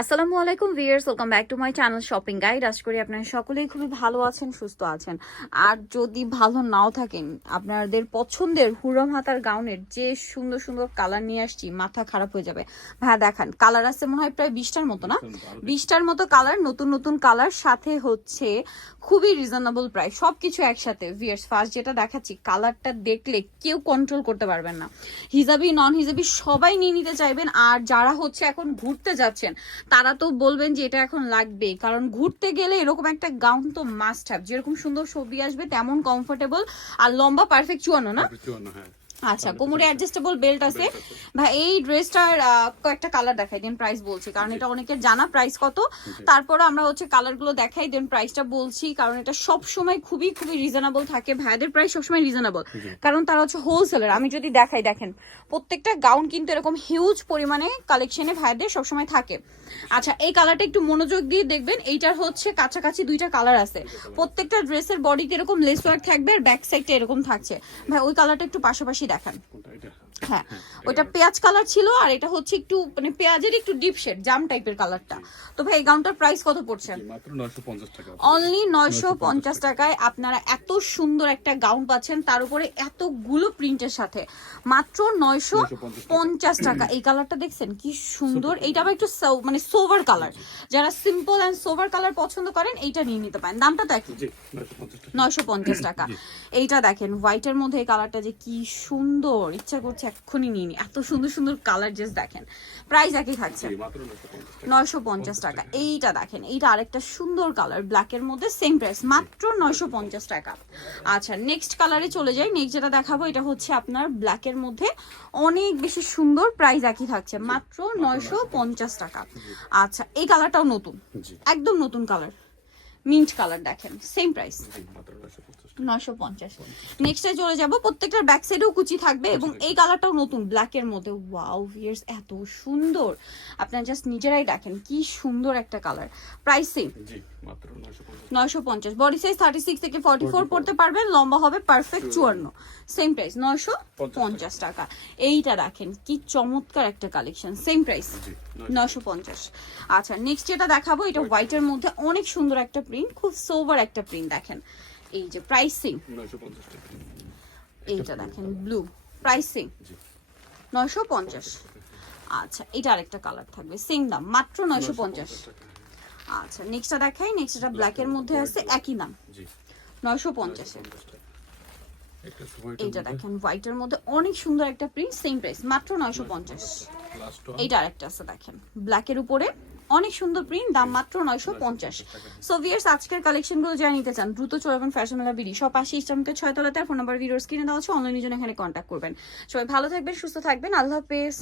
আসসালামু আলাইকুম viewers welcome back to my channel shopping guide. আশা করি আপনারা সকলেই খুবই ভালো আছেন সুস্থ আছেন। আর যদি ভালো নাও থাকেন আপনাদের পছন্দের হুরম হাতার গাউনের যে সুন্দর সুন্দর কালার নিয়ে আসছি মাথা খারাপ হয়ে যাবে। হ্যাঁ দেখান কালার আছে মনে হয় প্রায় বিশটার মতো না? বিশটার মতো কালার নতুন নতুন কালার সাথে হচ্ছে খুবই রিজনেবল প্রাইস সবকিছু একসাথে। ভিয়ার্স ফার্স্ট যেটা দেখাচ্ছি কালারটা দেখলে কেউ কন্ট্রোল করতে পারবেন না। হিজাবি নন হিজাবি সবাই নিয়ে নিতে চাইবেন আর যারা হচ্ছে এখন ঘুরতে যাচ্ছেন তারা তো বলবেন যে এটা এখন লাগবে। কারণ ঘুরতে গেলে এরকম একটা গাউন তো মাস্ট হ্যাভ যেরকম সুন্দর ছবি আসবে, তেমন কমফোর্টেবল আর লম্বা পারফেক্ট চুয়ানো না? হ্যাঁ। আচ্ছা কোমরে অ্যাডজাস্টেবল বেল্ট আছে। ভাই এই ড্রেসটার কয়েকটা কালার দেখাই দেন প্রাইস বলছি কারণ এটা অনেকের জানা প্রাইস কত। তারপর আমরা হচ্ছে কালারগুলো দেখাই দেন প্রাইসটা বলছি কারণ এটা সব সময় খুবই খুবই রিজনেবল থাকে। ভাইদের প্রাইস সবসময় রিজনেবল কারণ তারা হচ্ছে হোলসেলার আমি যদি দেখাই দেখেন প্রত্যেকটা গাউন কিন্তু এরকম হিউজ পরিমাণে কালেকশনে ভাইদের সবসময় থাকে। আচ্ছা এই কালারটা একটু মনোযোগ দিয়ে দেখবেন এইটার হচ্ছে কাছাকাছি দুইটা কালার আছে। প্রত্যেকটা ড্রেসের বডিতে এরকম লেস ওয়ার্ক থাকবে আর ব্যাক সাইডটা এরকম থাকছে। ভাই ওই কালারটা একটু পাশাপাশি দেখান। এটা। হ্যাঁ ওইটা পেঁয়াজ কালার ছিল আর এটা হচ্ছে একটু মানে পেঁয়াজের একটু ডিপ শেড জাম টাইপের কালারটা তো ভাই এই গাউনটার প্রাইস কত পড়ছে? অনলি নয়শো পঞ্চাশ টাকায় আপনারা এত সুন্দর একটা গাউন পাচ্ছেন তার উপরে এতগুলো প্রিন্টের সাথে। মাত্র নয়শো পঞ্চাশ টাকা। এই কালারটা দেখছেন? কি সুন্দর। এইটা আবার একটু মানে সোভার কালার যারা সিম্পল অ্যান্ড সোভার কালার পছন্দ করেন এইটা নিয়ে নিতে পারেন। দামটা তো একই। নয়শো পঞ্চাশ টাকা। নয়শো পঞ্চাশ টাকা। এইটা দেখেন হোয়াইটের মধ্যে এই কালারটা যে কি সুন্দর ইচ্ছা করছে এক্ষুনি নিয়ে নি। এত সুন্দর সুন্দর কালার জাস্ট দেখেন। প্রাইস একই থাকছে। নয়শো পঞ্চাশ টাকা। নয়শো পঞ্চাশ টাকা। এইটা দেখেন এইটা আরেকটা সুন্দর কালার ব্ল্যাকের মধ্যে সেম প্রাইস মাত্র নয়শো পঞ্চাশ টাকা। আচ্ছা নেক্সট কালারে চলে যাই। নেক্সট যেটা দেখাবো এটা হচ্ছে আপনার ব্ল্যাকের মধ্যে অনেক বেশি সুন্দর প্রাইস একই থাকছে মাত্র নয়শো পঞ্চাশ টাকা। আচ্ছা এই কালারটাও নতুন। একদম নতুন কালার মিন্ট কালার দেখেন সেম প্রাইস পঞ্চাশ। নেক্সটে চলে যাব প্রত্যেকটার ব্যাক সাইডেও কুচি থাকবে এবং এই কালারটাও নতুন ব্ল্যাকের মধ্যে। ওয়াও ভিয়ার্স এত সুন্দর। আপনারা জাস্ট নিজেরাই দেখেন কি সুন্দর একটা কালার প্রাইস সেম নয়শো পঞ্চাশ। বডি সাইজ থার্টি সিক্স থেকে ফর্টি ফোর পড়তে পারবেন লম্বা হবে পারফেক্ট চুয়ান্ন। সেম প্রাইস নয়শো পঞ্চাশ টাকা। এইটা দেখেন কি চমৎকার একটা কালেকশন সেম প্রাইস নয়শো পঞ্চাশ। আচ্ছা নেক্সট যেটা দেখাবো এটা হোয়াইটের মধ্যে অনেক সুন্দর একটা প্রিন্ট খুব সোভার একটা প্রিন্ট দেখেন। এই যে প্রাইসিং এইটা দেখেন ব্লু প্রাইসিং নয়শো পঞ্চাশ। আচ্ছা এটা আরেকটা কালার থাকবে সেম দাম মাত্র নয়শো পঞ্চাশ। আচ্ছা নেক্সটটা দেখাই নেক্সট এটা ব্ল্যাকের মধ্যে আছে একই দাম। জি। নয়শো পঞ্চাশে। এইটা দেখেন হোয়াইটের মধ্যে অনেক সুন্দর একটা প্রিন্ট সেম প্রাইস মাত্র নয়শো পঞ্চাশ। এইটা আরেকটা আছে দেখেন। ব্ল্যাকের উপরে অনেক সুন্দর প্রিন্ট দাম মাত্র নয়শো পঞ্চাশ। সো ভিয়ার্স আজকের কালেকশনগুলো যারা নিতে চান, দ্রুত চলবেন ফ্যাশন মেলা বিডি সব পাশে ইস্টামকে ছয় তলাতে ফোন নাম্বার ভিডিওর স্ক্রিনে দেওয়া হচ্ছে অনলাইনে জন্য এখানে কন্ট্যাক্ট করবেন। সবাই ভালো থাকবেন, সুস্থ থাকবেন, আল্লাহ হাফেজ।